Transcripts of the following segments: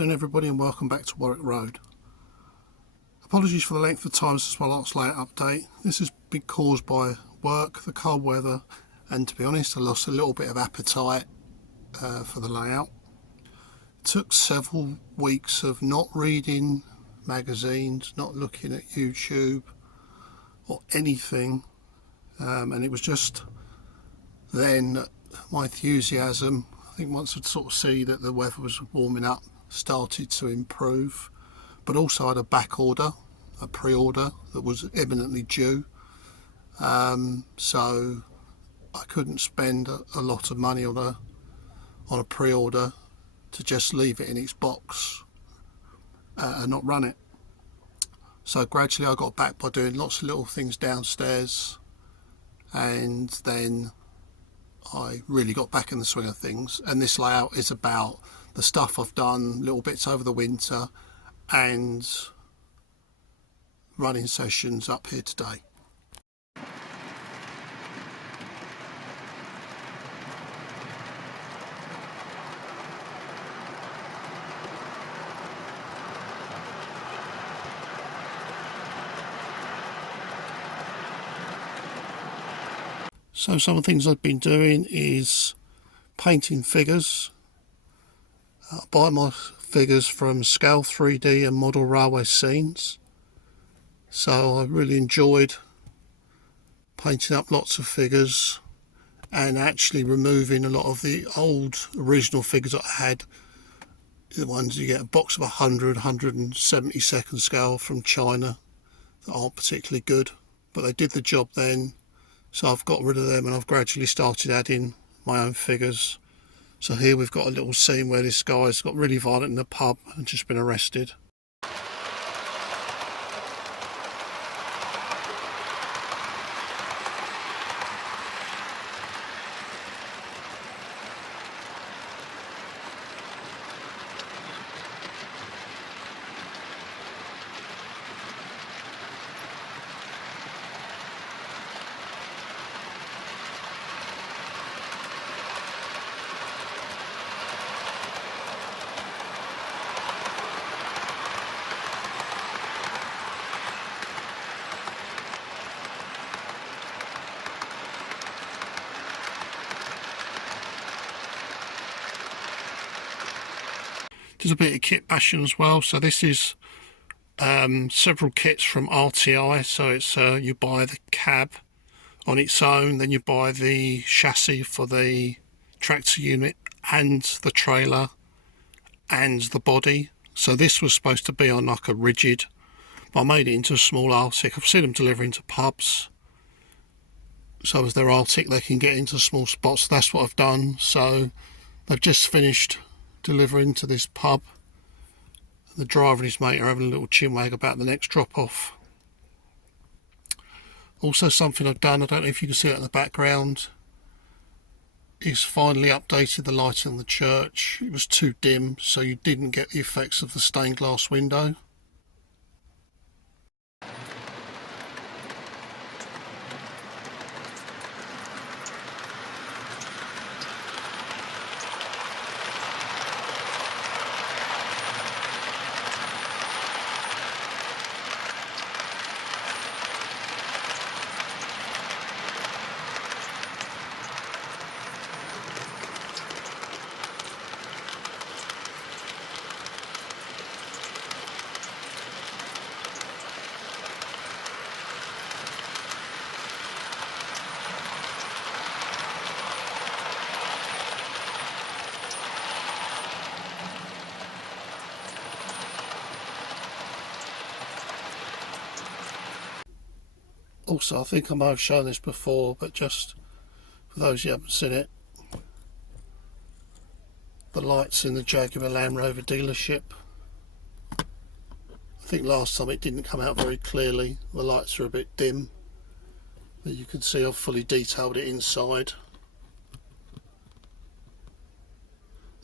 afternoon everybody, and welcome back to Warwick Road. Apologies for the length of time since my last layout update. This has been caused by work, the cold weather, and to be honest I lost a little bit of appetite for the layout. It took several weeks of not reading magazines, not looking at YouTube or anything, and it was just then that my enthusiasm, I think once I'd sort of see that the weather was warming up, started to improve. But also I had a back order, a pre-order that was imminently due, so I couldn't spend a lot of money on a pre-order to just leave it in its box and not run it. So gradually I got back by doing lots of little things downstairs, and then I really got back in the swing of things. And this layout is about the stuff I've done, little bits over the winter, and running sessions up here today. So some of the things I've been doing is painting figures. I buy my figures from Scale 3D and Model Railway Scenes. So I really enjoyed painting up lots of figures and actually removing a lot of the old original figures that I had. The ones you get a box of 172nd scale from China that aren't particularly good, but they did the job then. So I've got rid of them and I've gradually started adding my own figures. So here we've got a little scene where this guy's got really violent in the pub and just been arrested. There's a bit of kit bashing as well. So this is several kits from RTI. So it's you buy the cab on its own, then you buy the chassis for the tractor unit and the trailer and the body. So this was supposed to be on like a rigid, but I made it into a small Arctic. I've seen them deliver into pubs, so as they're Arctic they can get into small spots. That's what I've done. So they've just finished delivering to this pub. The driver and his mate are having a little chinwag about the next drop off. Also something I've done, I don't know if you can see it in the background, is finally updated the lighting on the church. It was too dim, so you didn't get the effects of the stained glass window. Also, I think I might have shown this before, but just for those who haven't seen it, the lights in the Jaguar Land Rover dealership. I think last time it didn't come out very clearly. The lights are a bit dim, but you can see I've fully detailed it inside.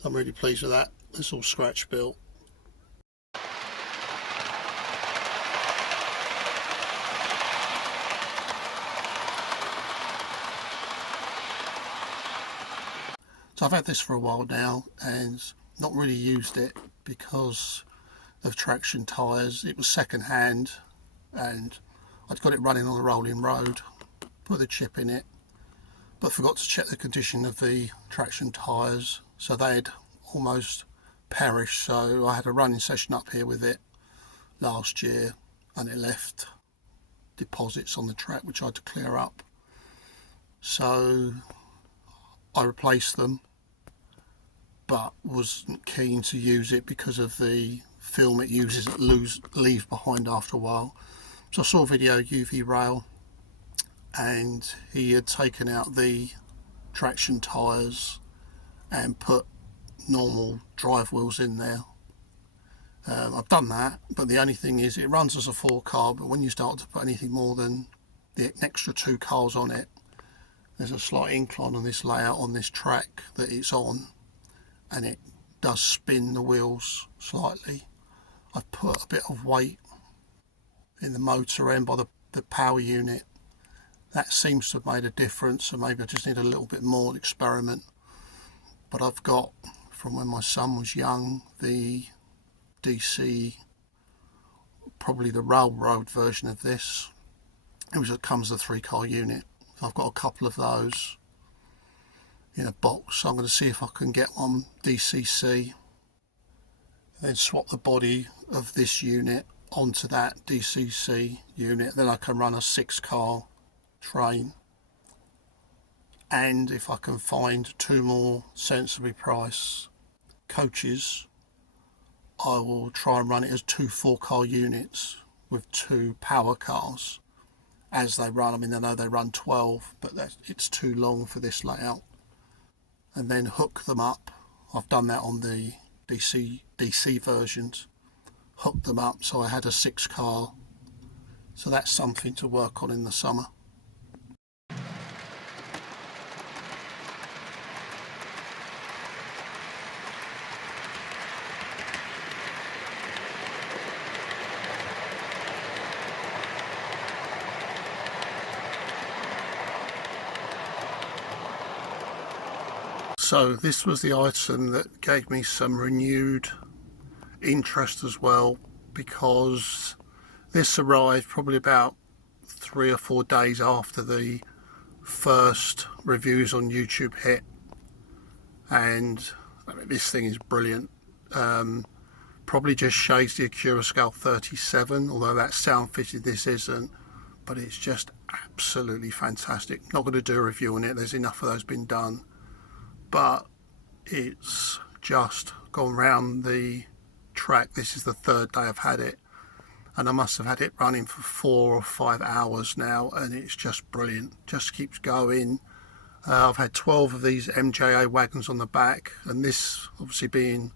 I'm really pleased with that. It's all scratch built. So I've had this for a while now and not really used it, because of traction tyres. It was second hand and I'd got it running on the rolling road, put the chip in it, but forgot to check the condition of the traction tyres, so they had almost perished. So I had a running session up here with it last year and it left deposits on the track which I had to clear up. So I replaced them, but wasn't keen to use it because of the film it uses that leaves behind after a while. So I saw a video UV Rail and he had taken out the traction tyres and put normal drive wheels in there. I've done that, but the only thing is it runs as a 4-car, but when you start to put anything more than the extra 2 cars on it, there's a slight incline on this layout on this track that it's on, and it does spin the wheels slightly. I've put a bit of weight in the motor end by the power unit. That seems to have made a difference, so maybe I just need a little bit more experiment. But I've got, from when my son was young, the DC, probably the railroad version of this. It comes with a 3-car unit. I've got a couple of those in a box, so I'm going to see if I can get one DCC, then swap the body of this unit onto that DCC unit. Then I can run a 6-car train, and if I can find 2 more sensibly priced coaches, I will try and run it as 2 4-car units with 2 power cars as they run. I mean, I know they run 12, but it's too long for this layout. And then hook them up. I've done that on the DC versions. Hooked them up so I had a 6-car. So that's something to work on in the summer. So this was the item that gave me some renewed interest as well, because this arrived probably about 3 or 4 days after the first reviews on YouTube hit, and I mean, this thing is brilliant. Probably just shades the Acura Scale 37, although that's sound fitted, this isn't, but it's just absolutely fantastic. Not going to do a review on it, there's enough of those been done, but it's just gone round the track. This is the 3rd day I've had it, and I must have had it running for 4 or 5 hours now, and it's just brilliant, just keeps going. I've had 12 of these MJA wagons on the back, and this obviously being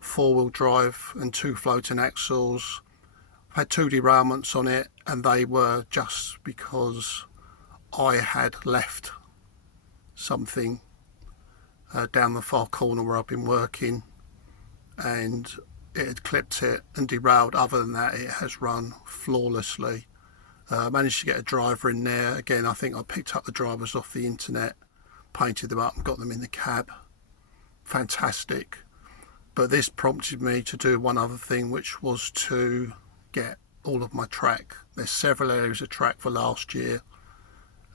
4-wheel drive and 2 floating axles. I've had 2 derailments on it, and they were just because I had left something down the far corner where I've been working, and it had clipped it and derailed. Other than that, it has run flawlessly. Managed to get a driver in there. Again, I think I picked up the drivers off the internet, painted them up and got them in the cab. Fantastic. But this prompted me to do one other thing, which was to get all of my track. There's several areas of track for last year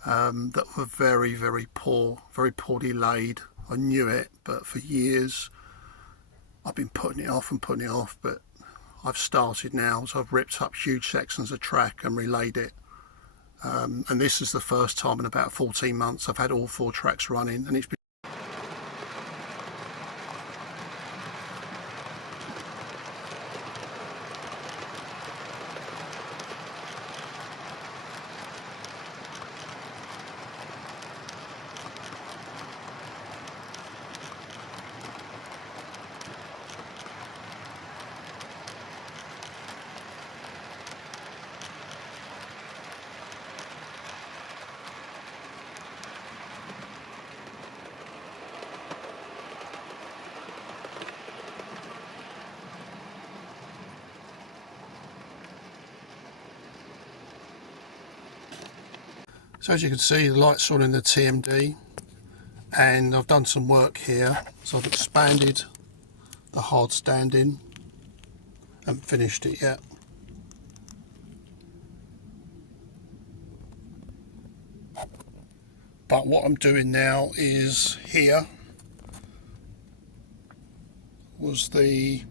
that were very, very poor, very poorly laid. I knew it, but for years I've been putting it off, but I've started now. So I've ripped up huge sections of track and relayed it. And this is the first time in about 14 months I've had all 4 tracks running, and it's been So as you can see, the light's on in the TMD, and I've done some work here. So I've expanded the hard standing Haven't finished it yet. But what I'm doing now is, here was the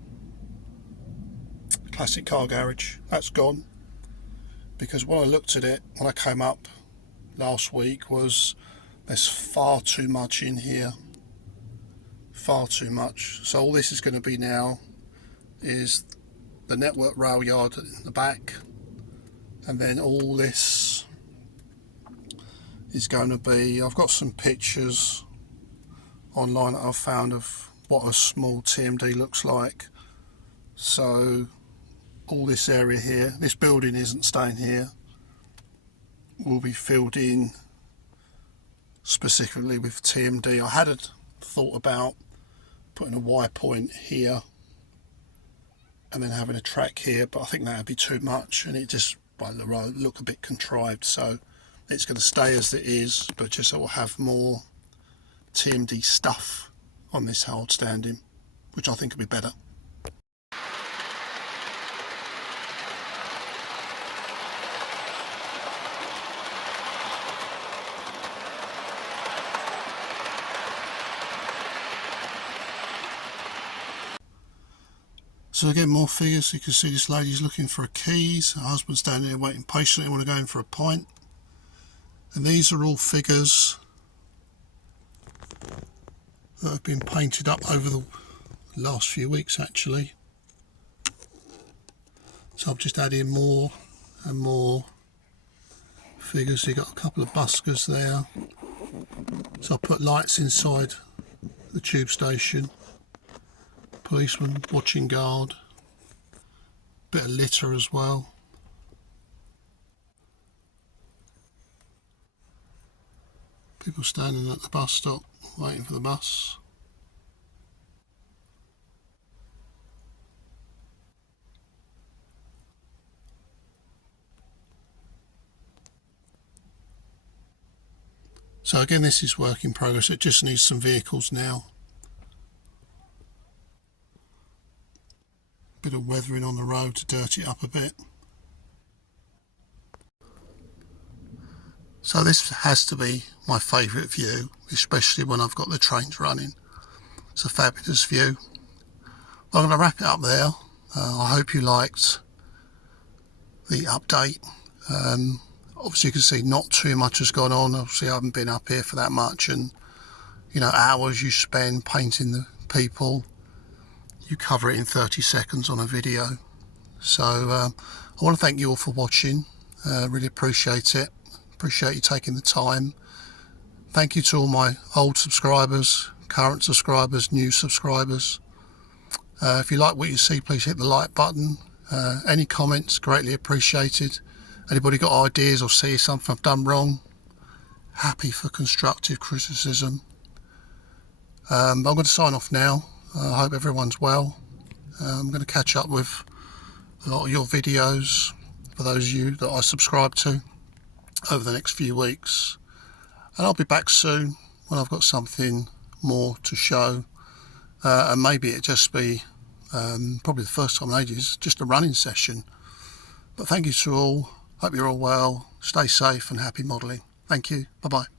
classic car garage. That's gone, because when I looked at it when I came up last week, was there's far too much in here, far too much. So all this is going to be now is the network rail yard in the back, and then all this is going to be, I've got some pictures online that I've found of what a small TMD looks like. So all this area here, this building isn't staying here, will be filled in specifically with TMD. I had a thought about putting a Y point here and then having a track here, but I think that would be too much and it just look a bit contrived. So it's going to stay as it is, but just it will have more TMD stuff on this hard standing, which I think will be better. So again, more figures. You can see this lady's looking for her keys. Her husband's down there waiting patiently, want to go in for a pint. And these are all figures that have been painted up over the last few weeks actually. So I've just added more and more figures. So you've got a couple of buskers there. So I'll put lights inside the tube station. Policeman watching guard. Bit of litter as well. People standing at the bus stop waiting for the bus. So again, this is work in progress. It just needs some vehicles now. Bit of weathering on the road to dirty it up a bit. So this has to be my favourite view, especially when I've got the trains running. It's a fabulous view. I'm going to wrap it up there. I hope you liked the update. Obviously you can see not too much has gone on. Obviously I haven't been up here for that much, and you know, hours you spend painting the people, you cover it in 30 seconds on a video. So I want to thank you all for watching. Really appreciate it. Appreciate you taking the time. Thank you to all my old subscribers, current subscribers, new subscribers. If you like what you see, please hit the like button. Any comments, greatly appreciated. Anybody got ideas or see something I've done wrong, happy for constructive criticism. I'm going to sign off now. I hope everyone's well. I'm going to catch up with a lot of your videos for those of you that I subscribe to over the next few weeks. And I'll be back soon when I've got something more to show. And maybe it just be, probably the first time in ages, just a running session. But thank you to all. Hope you're all well. Stay safe and happy modelling. Thank you. Bye-bye.